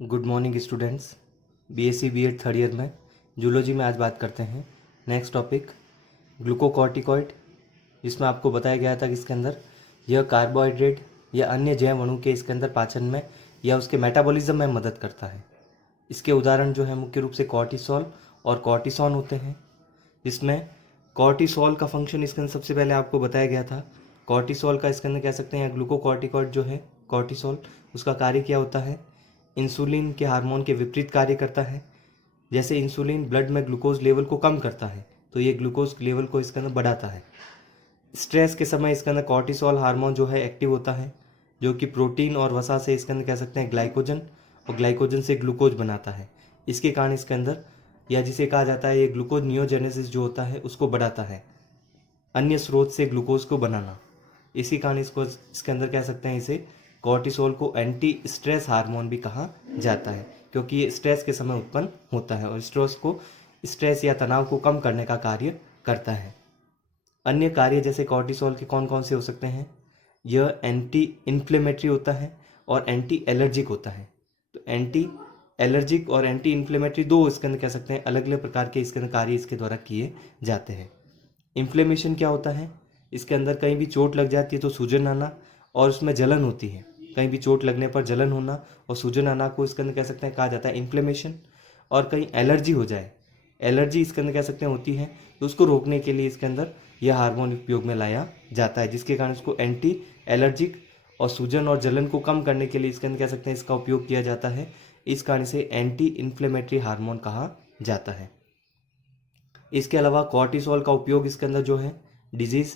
Good morning students. BSc BEd third year में zoology में आज बात करते हैं। नेक्स्ट टॉपिक ग्लूकोकॉर्टिकॉइड, जिसमें आपको बताया गया था कि इसके अंदर यह कार्बोहाइड्रेट या अन्य जैव अणु के इसके अंदर पाचन में या उसके मेटाबॉलिज्म में मदद करता है। इसके उदाहरण जो है मुख्य रूप से कॉर्टिसोल और कॉर्टिसोन होते हैं, जिसमें कॉर्टिसोल का फंक्शन इसके अंदर सबसे पहले आपको बताया गया था। कॉर्टिसोल का इसके अंदर कह सकते हैं ग्लूकोकॉर्टिकॉइड जो है कॉर्टिसोल, उसका कार्य क्या होता है? इंसुलिन के हार्मोन के विपरीत कार्य करता है। जैसे इंसुलिन ब्लड में ग्लूकोज लेवल को कम करता है, तो ये ग्लूकोज लेवल को इसके अंदर बढ़ाता है। स्ट्रेस के समय इसके अंदर कॉर्टिसोल हार्मोन जो है एक्टिव होता है, जो कि प्रोटीन और वसा से इसके अंदर कह सकते हैं ग्लाइकोजन, और ग्लाइकोजन से ग्लूकोज बनाता है। इसके कारण इसके अंदर, या जिसे कहा जाता है ये ग्लूकोज नियोजेनेसिस जो होता है उसको बढ़ाता है, अन्य स्रोत से ग्लूकोज को बनाना। इसी कारण इसके अंदर कह सकते हैं इसे कॉर्टिसोल को एंटी स्ट्रेस हार्मोन भी कहा जाता है, क्योंकि ये स्ट्रेस के समय उत्पन्न होता है और स्ट्रेस या तनाव को कम करने का कार्य करता है। अन्य कार्य जैसे कॉर्टिसोल के कौन कौन से हो सकते हैं? यह एंटी इन्फ्लेमेटरी होता है और एंटी एलर्जिक होता है। तो एंटी एलर्जिक और एंटी इन्फ्लेमेटरी दो इसके अंदर कह सकते हैं अलग अलग प्रकार के इसके अंदर कार्य इसके द्वारा किए जाते हैं। इन्फ्लेमेशन क्या होता है? इसके अंदर कहीं भी चोट लग जाती है तो सूजन आना और उसमें जलन होती है। कहीं भी चोट लगने पर जलन होना और सूजन आना को इसके अंदर कह सकते हैं कहा जाता है इन्फ्लेमेशन। और कहीं एलर्जी हो जाए, एलर्जी इसके अंदर कह सकते हैं होती है, तो उसको रोकने के लिए इसके अंदर यह हार्मोन उपयोग में लाया जाता है, जिसके कारण इसको एंटी एलर्जिक और सूजन और जलन को कम करने के लिए इसके अंदर कह सकते हैं इसका उपयोग किया जाता है। इस कारण से एंटी इन्फ्लेमेटरी हार्मोन कहा जाता है। इसके अलावा कॉर्टिसोल का उपयोग इसके अंदर जो है डिजीज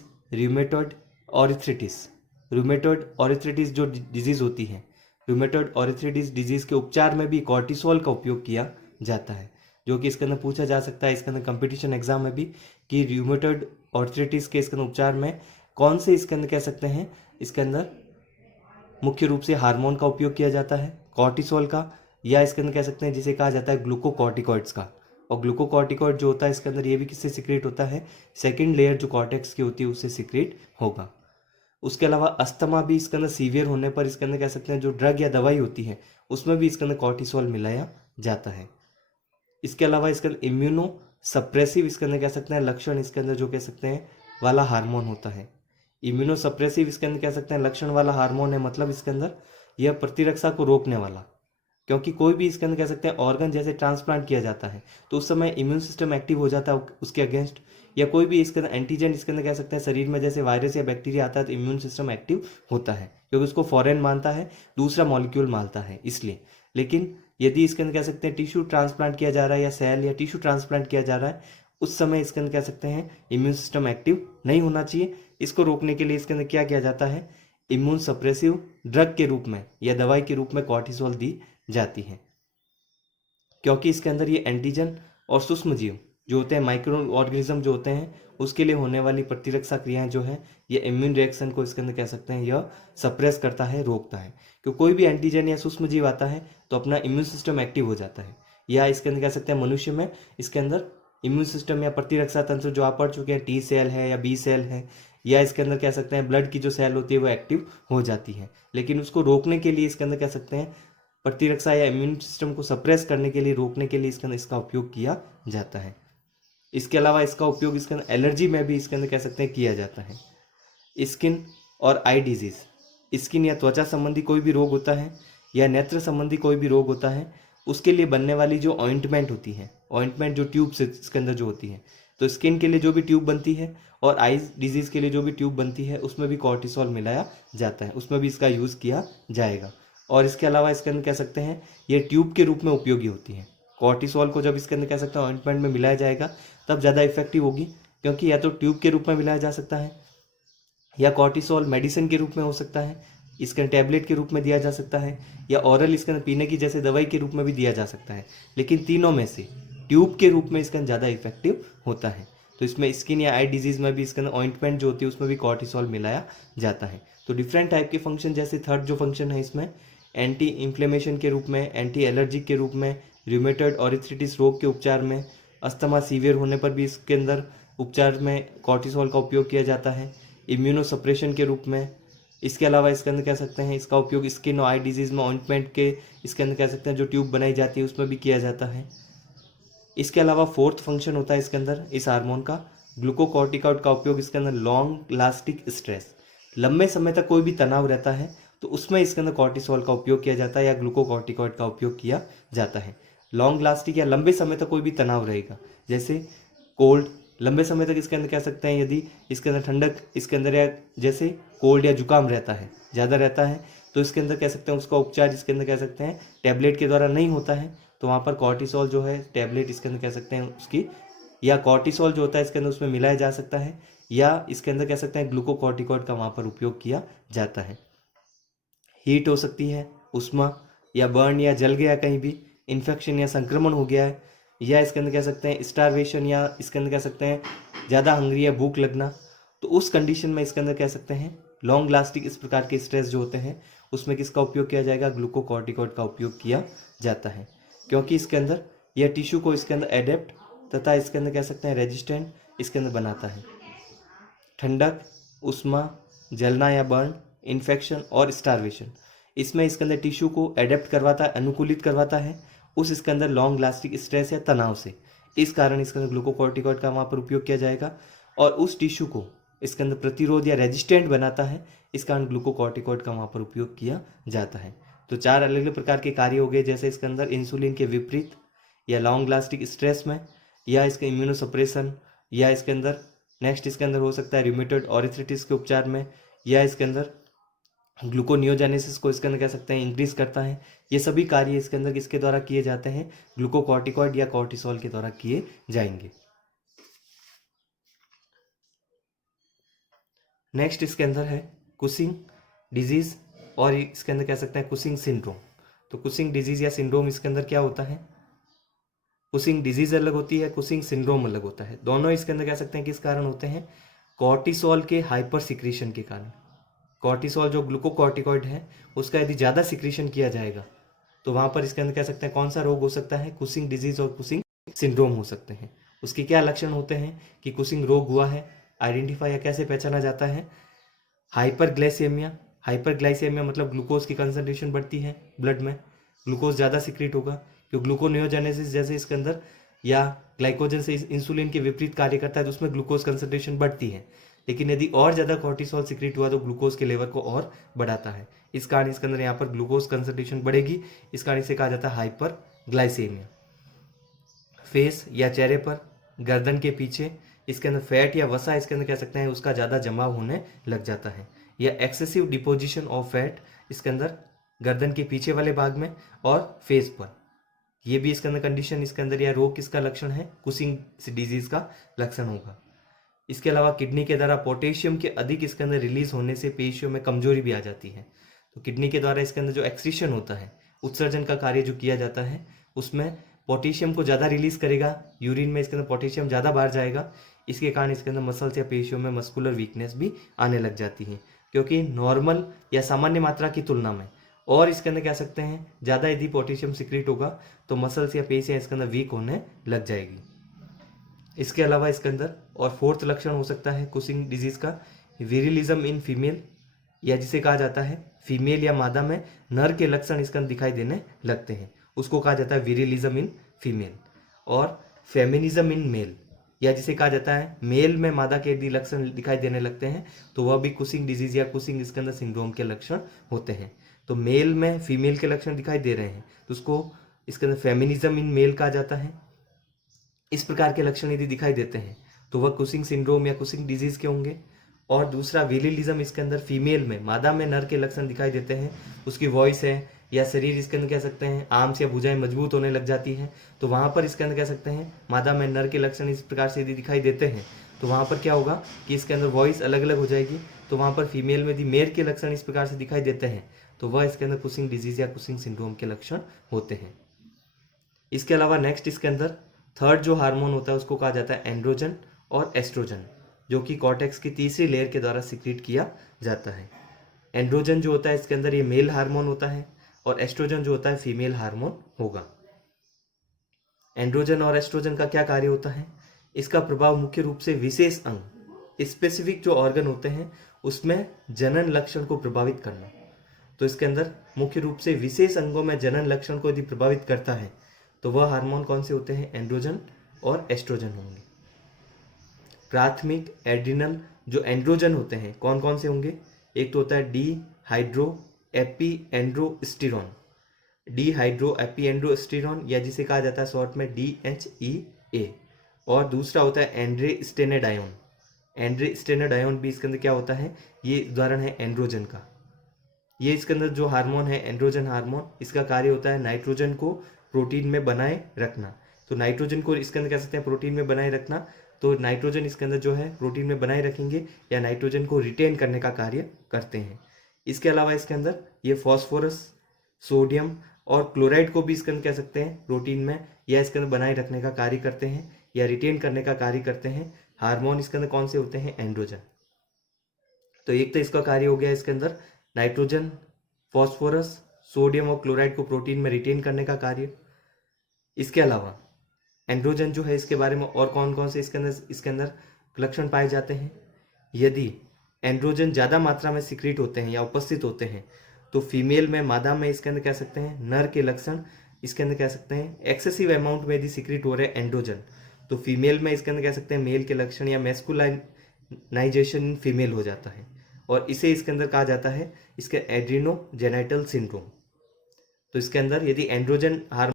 रूमेटॉइड ऑर्थराइटिस जो डिजीज होती है, रूमेटॉइड ऑर्थराइटिस डिजीज के उपचार में भी कॉर्टिसोल का उपयोग किया जाता है, जो कि इसके अंदर पूछा जा सकता है इसके अंदर कंपटीशन एग्जाम में भी कि रूमेटॉइड ऑर्थराइटिस के इसके अंदर उपचार में कौन से इसके अंदर कह सकते हैं इसके अंदर मुख्य रूप से हार्मोन का उपयोग किया जाता है, कॉर्टिसोल का, या इसके अंदर कह सकते हैं जिसे कहा जाता है ग्लूकोकॉर्टिकॉइड्स का। और ग्लूकोकॉर्टिकॉइड जो होता है इसके अंदर ये भी किससे सीक्रेट होता है? सेकंड लेयर जो कॉर्टेक्स की होती है उससे सीक्रेट होगा। उसके अलावा अस्थमा भी इसके अंदर सीवियर होने पर इसके अंदर कह सकते हैं जो ड्रग या दवाई होती है उसमें भी इसके अंदर कॉर्टिसोल मिलाया जाता है। इसके अलावा इसके अंदर इम्यूनो सप्रेसिव इसके अंदर कह सकते हैं लक्षण इसके अंदर जो कह सकते हैं वाला हार्मोन होता है। इम्यूनो सप्रेसिव इसके अंदर कह सकते हैं लक्षण वाला हार्मोन है, मतलब इसके अंदर यह प्रतिरक्षा को रोकने वाला, क्योंकि कोई भी इसके अंदर कह सकते हैं ऑर्गन जैसे ट्रांसप्लांट किया जाता है तो उस समय इम्यून सिस्टम एक्टिव हो जाता है उसके अगेंस्ट, या कोई भी इसके अंदर एंटीजन इसके अंदर कह सकते हैं शरीर में जैसे वायरस या बैक्टीरिया आता है तो इम्यून सिस्टम एक्टिव होता है, क्योंकि उसको फॉरेन मानता है, दूसरा मॉलिक्यूल मानता है इसलिए। लेकिन यदि इसके अंदर कह सकते हैं टिश्यू ट्रांसप्लांट किया जा रहा है या सेल या टिश्यू ट्रांसप्लांट किया जा रहा है, उस समय इसके अंदर कह सकते हैं इम्यून सिस्टम एक्टिव नहीं होना चाहिए। इसको रोकने के लिए इसके अंदर क्या किया जाता है? इम्यून सप्रेसिव ड्रग के रूप में या दवाई के रूप में कॉर्टिसोल दी जाती है, क्योंकि इसके अंदर ये एंटीजन और सूक्ष्म जीव जो होते हैं, माइक्रो ऑर्गेनिज्म जो होते हैं, उसके लिए होने वाली प्रतिरक्षा क्रियाएं जो है ये इम्यून रिएक्शन को इसके अंदर कह सकते हैं यह सप्रेस करता है, रोकता है। क्योंकि कोई भी एंटीजन या सूक्ष्म जीव आता है तो अपना इम्यून सिस्टम एक्टिव हो जाता है, या इसके अंदर कह सकते हैं मनुष्य में इसके अंदर इम्यून सिस्टम या प्रतिरक्षा तंत्र जो आप पढ़ चुके हैं टी सेल है या बी सेल है, या इसके अंदर कह सकते हैं ब्लड की जो सेल होती है वो एक्टिव हो जाती है। लेकिन उसको रोकने के लिए इसके अंदर कह सकते हैं प्रतिरक्षा या इम्यून सिस्टम को सप्रेस करने के लिए, रोकने के लिए इसके अंदर इसका उपयोग किया जाता है। इसके अलावा इसका उपयोग इसके अंदर एलर्जी में भी इसके अंदर कह सकते हैं किया जाता है। स्किन और आई डिजीज, स्किन या त्वचा संबंधी कोई भी रोग होता है या नेत्र संबंधी कोई भी रोग होता है, उसके लिए बनने वाली जो ऑइंटमेंट होती है, ऑइंटमेंट जो ट्यूब से इसके अंदर जो होती है, तो स्किन के लिए जो भी ट्यूब बनती है और आईज डिजीज के लिए जो भी ट्यूब बनती है उसमें भी कॉर्टिसोल मिलाया जाता है, उसमें भी इसका यूज़ किया जाएगा। और इसके अलावा इसके अंदर कह सकते हैं ये ट्यूब के रूप में उपयोगी होती है। कॉर्टिसोल को जब इसके अंदर कह सकते हैं ऑइंटमेंट में मिलाया जाएगा तब ज़्यादा इफेक्टिव होगी, क्योंकि या तो ट्यूब के रूप में मिलाया जा सकता है, या कॉर्टिसोल मेडिसिन के रूप में हो सकता है, इसके टैबलेट के रूप में दिया जा सकता है, या ऑरल इसके अंदर पीने की जैसे दवाई के रूप में भी दिया जा सकता है। लेकिन तीनों में से ट्यूब के रूप में इसके अंदर ज़्यादा इफेक्टिव होता है। तो इसमें स्किन या आई डिजीज़ में भी इसके अंदर ऑइंटमेंट जो होती है उसमें भी कॉर्टिसोल मिलाया जाता है। तो डिफरेंट टाइप के फंक्शन, जैसे थर्ड जो फंक्शन है इसमें एंटी इन्फ्लेमेशन के रूप में, एंटी एलर्जिक के रूप में, रूमेटॉइड ऑर्थराइटिस रोग के उपचार में, अस्थमा सीवियर होने पर भी इसके अंदर उपचार में कॉर्टिसोल का उपयोग किया जाता है, इम्यूनो सप्रेशन के रूप में, इसके अलावा इसके अंदर कह सकते हैं इसका उपयोग स्किन और आई डिजीज़ में ऑइंटमेंट के इसके अंदर कह सकते हैं जो ट्यूब बनाई जाती है उसमें भी किया जाता है। इसके अलावा फोर्थ फंक्शन होता है इसके अंदर इस हार्मोन का, ग्लूकोकॉर्टिकॉइड का उपयोग इसके अंदर लॉन्ग लास्टिक स्ट्रेस, लंबे समय तक कोई भी तनाव रहता है तो उसमें इसके अंदर कॉर्टिसोल का उपयोग किया जाता है या ग्लूकोकॉर्टिकॉइड का उपयोग किया जाता है। लॉन्ग लास्टिक या लंबे समय तक कोई भी तनाव रहेगा, जैसे कोल्ड, लंबे समय तक इसके अंदर कह सकते हैं यदि इसके अंदर ठंडक इसके अंदर या जैसे कोल्ड या जुकाम रहता है, ज़्यादा रहता है, तो इसके अंदर कह सकते हैं उसका उपचार इसके अंदर कह सकते हैं टैबलेट के द्वारा नहीं होता है, तो वहाँ पर कॉर्टिसोल जो है टैबलेट इसके अंदर कह सकते हैं उसकी, या कॉर्टिसोल जो होता है इसके अंदर उसमें मिलाया जा सकता है, या इसके अंदर कह सकते हैं ग्लूकोकॉर्टिकॉइड का वहाँ पर उपयोग किया जाता है। हीट हो सकती है, उष्मा या बर्न या जल गया कहीं भी, इन्फेक्शन या संक्रमण हो गया है, या इसके अंदर कह सकते हैं स्टारवेशन या इसके अंदर कह सकते हैं ज़्यादा हंग्री या भूख लगना, तो उस कंडीशन में इसके अंदर कह सकते हैं लॉन्ग लास्टिक इस प्रकार के स्ट्रेस जो होते हैं उसमें किसका उपयोग किया जाएगा, ग्लूकोकॉर्टिकॉइड का उपयोग किया जाता है, क्योंकि इसके अंदर यह टिश्यू को इसके अंदर एडेप्ट तथा इसके अंदर कह सकते हैं रेजिस्टेंट इसके अंदर बनाता है। ठंडक, उष्मा, जलना या बर्न, इन्फेक्शन और स्टारवेशन, इसमें इसके अंदर टिश्यू को एडेप्ट करवाता है, अनुकूलित करवाता है उस इसके अंदर लॉन्ग लास्टिक स्ट्रेस या तनाव से। इस कारण इसके अंदर ग्लूकोकॉर्टिकॉइड का वहाँ पर उपयोग किया जाएगा और उस टिश्यू को इसके अंदर प्रतिरोध या रेजिस्टेंट बनाता है, इस कारण ग्लूकोकॉर्टिकॉइड का वहाँ पर उपयोग किया जाता है। तो 4 अलग अलग प्रकार के कार्य हो गए, जैसे इसके अंदर इंसुलिन के विपरीत या लॉन्ग लास्टिक स्ट्रेस में, या इसके इम्यूनोसप्रेशन, या इसके अंदर नेक्स्ट इसके अंदर हो सकता है रूमेटॉइड आर्थराइटिस के उपचार में, या इसके अंदर ग्लूकोनियोजेनेसिस को इसके अंदर कह सकते हैं इंक्रीज करता है। ये सभी कार्य इसके अंदर किसके द्वारा किए जाते हैं, ग्लूकोकॉर्टिकॉइड या कॉर्टिसोल के द्वारा किए जाएंगे। नेक्स्ट इसके अंदर है कुशिंग डिजीज और इसके अंदर कह सकते हैं कुशिंग सिंड्रोम। तो कुशिंग डिजीज या सिंड्रोम इसके अंदर क्या होता है, कुशिंग डिजीज अलग होती है, कुशिंग सिंड्रोम अलग होता है। दोनों इसके अंदर कह सकते हैं किस कारण होते हैं, कॉर्टिसोल के हाइपर सिक्रीशन के कारण। कॉर्टिसोल जो ग्लूकोकॉर्टिकॉइड है उसका यदि ज़्यादा सिक्रीशन किया जाएगा तो वहाँ पर इसके अंदर कह सकते हैं कौन सा रोग हो सकता है, कुशिंग डिजीज और कुशिंग सिंड्रोम हो सकते हैं। उसके क्या लक्षण होते हैं कि कुशिंग रोग हुआ है, आइडेंटिफाई या कैसे पहचाना जाता है, हाइपरग्लाइसेमिया, हाइपरग्लाइसेमिया मतलब ग्लूकोज की कंसंट्रेशन बढ़ती है ब्लड में, ग्लूकोज ज़्यादा सिक्रीट होगा, क्योंकि ग्लूकोनियोजेनेसिस जैसे इसके अंदर या ग्लाइकोजन से इंसुलिन के विपरीत कार्य करता है तो उसमें ग्लूकोज कंसंट्रेशन बढ़ती है, लेकिन यदि और ज़्यादा कॉर्टिसोल सिक्रीट हुआ तो ग्लूकोज के लेवल को और बढ़ाता है, इस कारण इसके अंदर यहाँ पर ग्लूकोज कंसंट्रेशन बढ़ेगी, इस कारण इसे कहा जाता है हाइपर ग्लाइसेमिया। फेस या चेहरे पर, गर्दन के पीछे इसके अंदर फैट या वसा इसके अंदर कह सकते हैं उसका ज़्यादा जमाव होने लग जाता है, या एक्सेसिव डिपोजिशन ऑफ फैट इसके अंदर गर्दन के पीछे वाले भाग में और फेस पर, ये भी इसके अंदर कंडीशन इसके अंदर या रोग किसका लक्षण है, कुशिंग डिजीज का लक्षण होगा। इसके अलावा किडनी के द्वारा पोटेशियम के अधिक इसके अंदर रिलीज होने से पेशियों में कमजोरी भी आ जाती है, तो किडनी के द्वारा इसके अंदर जो एक्सक्रीशन होता है, उत्सर्जन का कार्य जो किया जाता है उसमें पोटेशियम को ज़्यादा रिलीज करेगा, यूरिन में इसके अंदर पोटेशियम ज़्यादा बाहर जाएगा, इसके कारण इसके अंदर मसल्स या पेशियों में मस्कुलर वीकनेस भी आने लग जाती है, क्योंकि नॉर्मल या सामान्य मात्रा की तुलना में और इसके अंदर कह सकते हैं ज़्यादा यदि पोटेशियम सिक्रीट होगा तो मसल्स या पेशियाँ इसके अंदर वीक होने लग जाएगी। इसके अलावा इसके अंदर और फोर्थ लक्षण हो सकता है कुशिंग डिजीज का विरिलिज्म इन फीमेल, या जिसे कहा जाता है फीमेल या मादा में नर के लक्षण इसके अंदर दिखाई देने लगते हैं, उसको कहा जाता है विरिलिज्म इन फीमेल। और फेमिनिज्म इन मेल, या जिसे कहा जाता है मेल में मादा के यदि लक्षण दिखाई देने लगते हैं तो वह भी कुशिंग डिजीज या कुशिंग इसके अंदर सिंड्रोम के लक्षण होते हैं। तो मेल में फीमेल के लक्षण दिखाई दे रहे हैं तो उसको इसके अंदर फेमिनिज्म इन मेल कहा जाता है। इस प्रकार के लक्षण यदि दिखाई देते हैं तो वह कुशिंग सिंड्रोम या कुशिंग डिजीज के होंगे। और दूसरा विरिलिज्म इसके अंदर फीमेल में मादा में नर के लक्षण दिखाई देते हैं, उसकी वॉइस है या शरीर इसके अंदर कह सकते हैं आर्म्स या भुजाएं मजबूत होने लग जाती हैं, तो वहाँ पर इसके अंदर कह सकते हैं मादा में नर के लक्षण इस प्रकार से यदि दिखाई देते हैं तो वहाँ पर क्या होगा कि इसके अंदर वॉइस अलग अलग हो जाएगी, तो वहाँ पर फीमेल में यदि मेल के लक्षण इस प्रकार से दिखाई देते हैं तो वह इसके अंदर कुशिंग डिजीज या कुशिंग सिंड्रोम के लक्षण होते हैं। इसके अलावा नेक्स्ट इसके अंदर थर्ड जो हार्मोन होता है उसको कहा जाता है एंड्रोजन और एस्ट्रोजन, जो कि कॉर्टेक्स की तीसरी लेयर के द्वारा सिक्रीट किया जाता है। एंड्रोजन जो होता है इसके अंदर ये मेल हार्मोन होता है और एस्ट्रोजन जो होता है फीमेल हार्मोन होगा। एंड्रोजन और एस्ट्रोजन का क्या कार्य होता है, इसका प्रभाव मुख्य रूप से विशेष अंग स्पेसिफिक जो ऑर्गन होते हैं उसमें जनन लक्षण को प्रभावित करना। तो इसके अंदर मुख्य रूप से विशेष अंगों में जनन लक्षण को यदि प्रभावित करता है तो वह हार्मोन कौन से होते हैं? एंड्रोजन और एस्ट्रोजन होंगे। प्राथमिक एड्रिनल जो एंड्रोजन होते हैं कौन कौन से होंगे? एक तो होता है dehydroepiandrosterone, dehydroepiandrosterone, या जिसे कहा जाता है शॉर्ट में DHEA। और दूसरा होता है एंड्रोस्टेनेडायोन। एंड्रोस्टेनेडायोन भी इसके अंदर क्या होता है? ये उदाहरण है एंड्रोजन का। ये इसके अंदर जो हार्मोन है एंड्रोजन हार्मोन, इसका कार्य होता है नाइट्रोजन को प्रोटीन में बनाए रखना। तो नाइट्रोजन को इसके अंदर कह सकते हैं प्रोटीन में बनाए रखना। तो नाइट्रोजन इसके अंदर जो है प्रोटीन में बनाए रखेंगे या नाइट्रोजन को रिटेन करने का कार्य करते हैं। इसके अलावा इसके अंदर ये फॉस्फोरस, सोडियम और क्लोराइड को भी इसके अंदर कह सकते हैं प्रोटीन में या इसके अंदर बनाए रखने का कार्य करते हैं या रिटेन करने का कार्य करते हैं। हार्मोन इसके अंदर कौन से होते हैं? एंड्रोजन। तो एक तो इसका कार्य हो गया इसके अंदर नाइट्रोजन, फॉस्फोरस, सोडियम और क्लोराइड को प्रोटीन में रिटेन करने का कार्य। इसके अलावा एंड्रोजन जो है इसके बारे में और कौन कौन से इसके अंदर लक्षण पाए जाते हैं? यदि एंड्रोजन ज़्यादा मात्रा में सिक्रीट होते हैं या उपस्थित होते हैं तो फीमेल में, मादा में इसके अंदर कह सकते हैं नर के लक्षण इसके अंदर कह सकते हैं। एक्सेसिव अमाउंट में यदि सिक्रीट हो रहे हैं एंड्रोजन तो फीमेल में इसके अंदर कह सकते हैं मेल के लक्षण या मैस्कुलाइनाइजेशन फीमेल हो जाता है और इसे इसके अंदर कहा जाता है इसके एड्रिनोजेनाइटल सिंड्रोम। तो इसके अंदर यदि एंड्रोजन